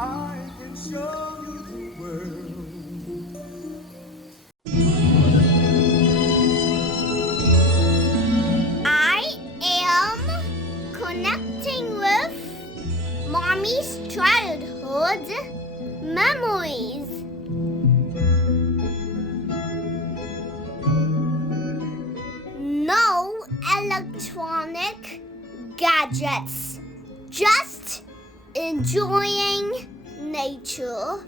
I can show you the world. I am connecting with Mommy's childhood memories. No electronic gadgets, just enjoying nature.